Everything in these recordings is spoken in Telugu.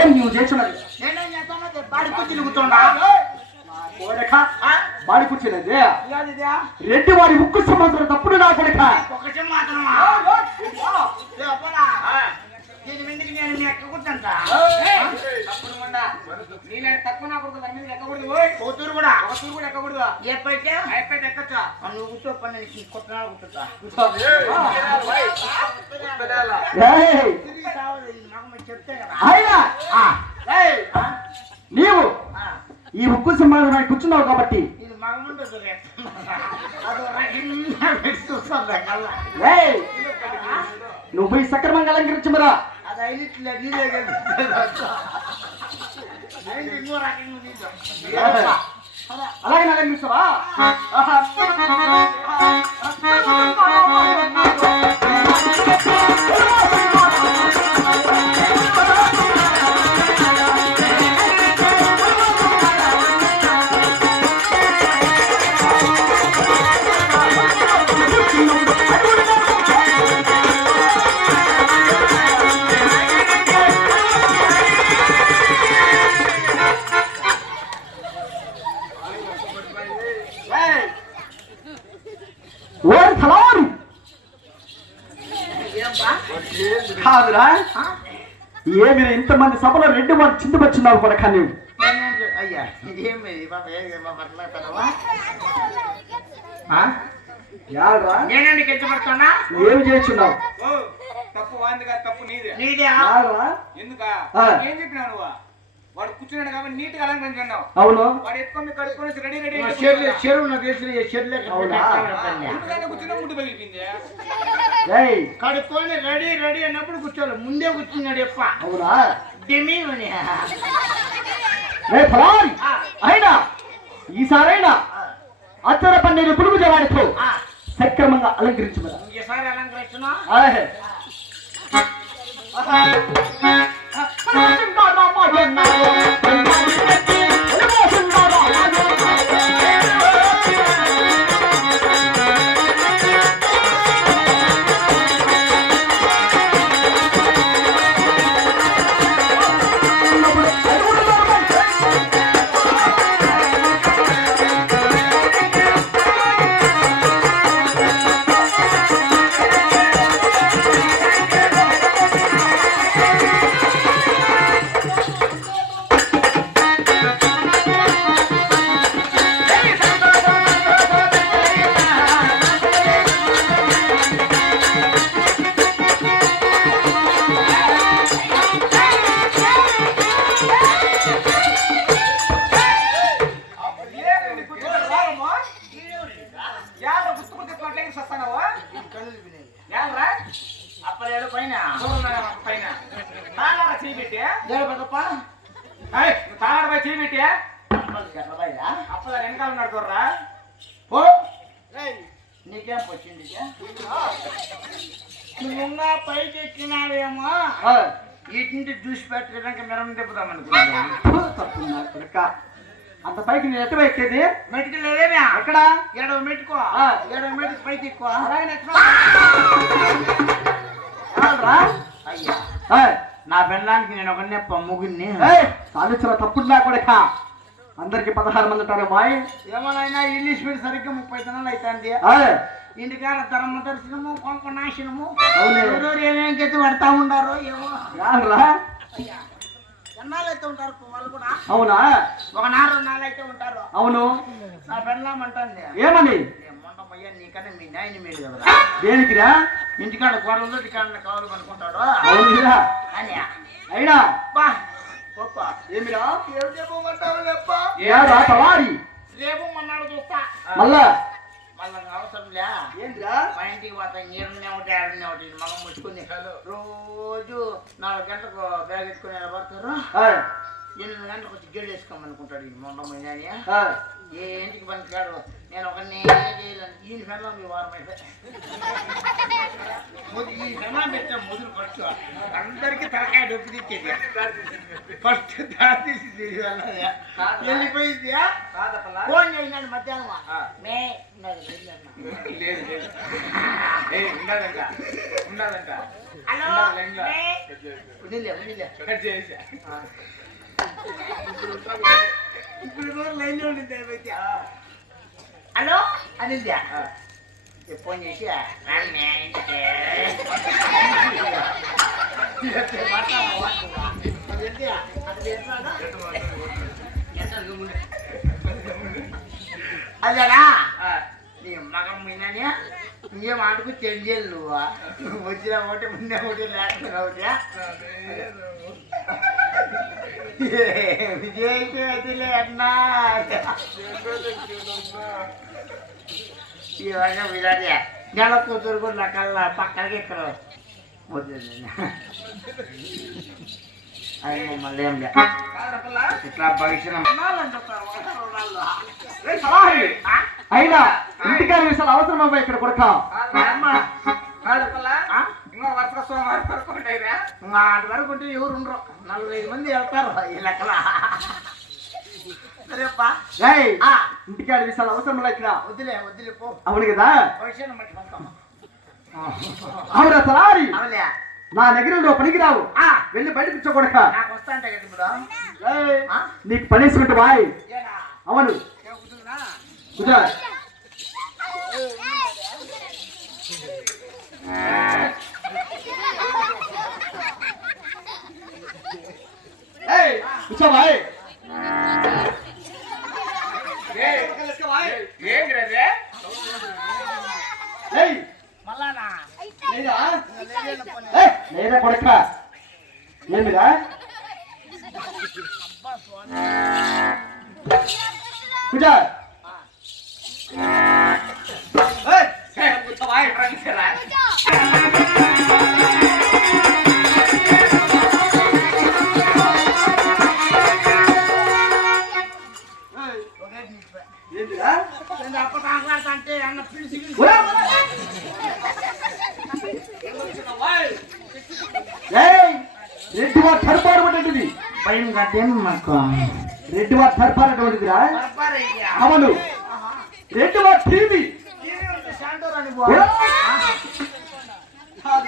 ఏం నువ్వు చేస్తున్నది? నేనేం చేస్తాను? బాడి కూర్చుని కూర్చోండా బాడి కూర్చున్నది రెడ్డి వారి ముక్కు సంవత్సరం తప్పుడు నా కొడుక ఒక సంవత్సరమా దీని మీదకి నేను మీ ఎక్క కూర్చుంటా తక్కువ నా కొడుకు దాని మీద ఎక్కకూడదు. కూతురు కూడా ఎక్కకూడదు. ఎప్పైతే ఎక్కచ్చా నువ్వు కూర్చో పని కొత్తనాడు కూర్చుంటా చెప్తే కదా నీవు ఈ ముక్కు సింహాసనం కూర్చున్నావు కాబట్టి ఇది మగముండదు నువ్వు పోయి సక్రమంగా అలంకరించమరా. అది అయినట్లే నీరే అలాగే అలంకరిస్తావా? కాదురా ఏమి ఇంతమంది సభలో రెడ్డి వాడు చింతపచ్చున్నావు కూడా కానీ అయ్యా ఏమి చేస్తున్నావు? తప్పు వాందిగా తప్పు నీదే. ఎందుకా ఏం చెప్పినావు నువ్వు? వాడు కూర్చున్నాడు కాబట్టి నీట్ గా అలంకరించున్నావు. అవును. వాడు ఎత్తుకొని కడుక్కొని రెడీ రెడీ చెరువు నాకు తెలిసిన కూర్చున్నా ముడ్డు పగిలిపోయింది. కడుక్కొని రెడీ రెడీ అన్నప్పుడు కూర్చోవాలి. ముందే కూర్చున్నాడు ఎప్ప. అవునా? డెమీ అయినా ఈసారైనా అచ్చర పన్నీరు పులుగు జవాడితో సక్రమంగా అలంకరించమరా. ఇంకేసారి అలంకరించున్నా అప్పలేడు పైన చేపెట్టి తాళపై చేపెట్టి అప్పల వెనకాల నడుతుర్రా. నీకేం వచ్చింది? నువ్వుగా పైకి ఎక్కినావేమో వీటిని చూసి పెట్టడానికి మెరం తిప్పుదామనుకున్నా. అంత పైకి నేను ఎక్కడ ఎక్కేది? మెట్టుకు లేదేమే ఎక్కడ? ఏడవ మెట్టుకో. ఏడవ మెట్టుకు పైకి ఎక్కువ. అయ్యా నా పెళ్ళానికి నేను ఒక నెప్ప ముగ్గురిని సాధించిన తప్పుడు నా కూడా అందరికి 16 మంది ఉంటారు మాయ్. ఏమోనైనా ఇంగ్లీష్ మీడియం సరిగ్గా 30 దినాలు అవుతుంది. ఇంటికాడ ధర్మ దర్శనము కొంక నాశనము ఎవరెవరు ఏమేం గెత్తి పడతా ఉండారో ఏమో. ఎన్నాళ్ళు అయితే ఉంటారు వాళ్ళు కూడా? అవునా? ఒక 4 నాళ్ళు అయితే ఉంటారు. అవును. నా పెళ్ళామంటుంది ఏమని? మొండమయ్యా నీకన్నా మీ నాయన మీరు కదా. దేనికిరా? ఇంటికాడ కూరలు ఇంటికాడ కావాలి అనుకుంటాడు. అవునురా అని అయినా ఏమిరా ఏం చెప్పమంటావు లేప్ప? రేపు మన్నాడు చూస్తా. మళ్ళా అవసరం లే. ఏంద్రా? మా ఇంటికి పోతా. నీరునే ఒకటి ఆడనే ఒకటి మగం ముచ్చుకుని రోజు 4 గంటలకు బ్యాగ్ ఎత్తుకుని నిలబడతారు. 8 గంటలకు వచ్చి గేడు వేసుకోమనుకుంటాడు. ఈ మొండమని ఏ ఇంటికి పనికిరాడు. నేను ఒకరిని చేయాలని ఈ ఫెల్లం మీ వారం అయితే ఈ ఫెల్లం పెట్టా మొదలు ఫస్ట్ అందరికీ తలకాయ డొప్పి తెచ్చేది. ఫస్ట్ తీసి వెళ్ళిపోయింది. ఫోన్ చేసినాడు మధ్యాహ్నం. మే ఉండదంట హలో లైన్లో. వదిలే వదిలే కట్ చేసా. ఇప్పుడు లైన్లో ఉండింది హలో అనిందా ఫోన్ చేసి అదేనా నీ మగం పోయినానే ఇంకేం ఆటకు చెల్లి నువ్వా వచ్చిన ఒకటి ముందే ఒకటి లేకుండా ఒకటి విజయ్ అదిలే అన్నా ఈ వర్షం విరాజే నెల కూతురు కూడా నా కళ్ళ పక్కనకి ఇక్కడ వద్దు అది మమ్మల్ని ఏం లే ఇట్లా భవిష్యత్తు అయినా ఇంటికాడ విషయాలు అవసరం అమ్మా ఇక్కడ కొడక ఇంకో వరుసగా సోమవారం వరకు ఉంటాయిరా. అటు వరకు ఉంటే ఎవరు ఉండరు 45 మంది వెళ్తారు ఈ లెక్కల సరేప్పా ఇంటికాడ విషయాలు అవసరం లే ఇక్కడ వద్దులే వద్దులే పో అవును కదా భవిష్యత్తు మట్టి పంపాము అవునా తలారి అవులే నా దగ్గర పనికి రావు వెళ్ళి బయట కూర్చోకొడక నాకు వస్తా అంటే కదా ఇప్పుడు నీకు పనేసుకుంటే బాయ్ అవును కుదా కూర్చో బాయ్ మళ్ళానా లేదా కొడక ఏమిరా కూర్చో ఏంటిరా నేను అప్ప మాట్లాడుతుంటే అన్న పిలిచి రెడ్డి వారు సరిపాడు పడ్డది భయం కట్టేం మాకు రెడ్డి వారు సరిపాడు అటువంటిదిరా అవును రెడ్డి వారు టీవీ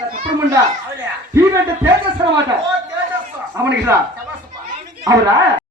తప్పుడు ముండా టీవీ అంటే తేజస్ అన్నమాట అవును కదా అవునా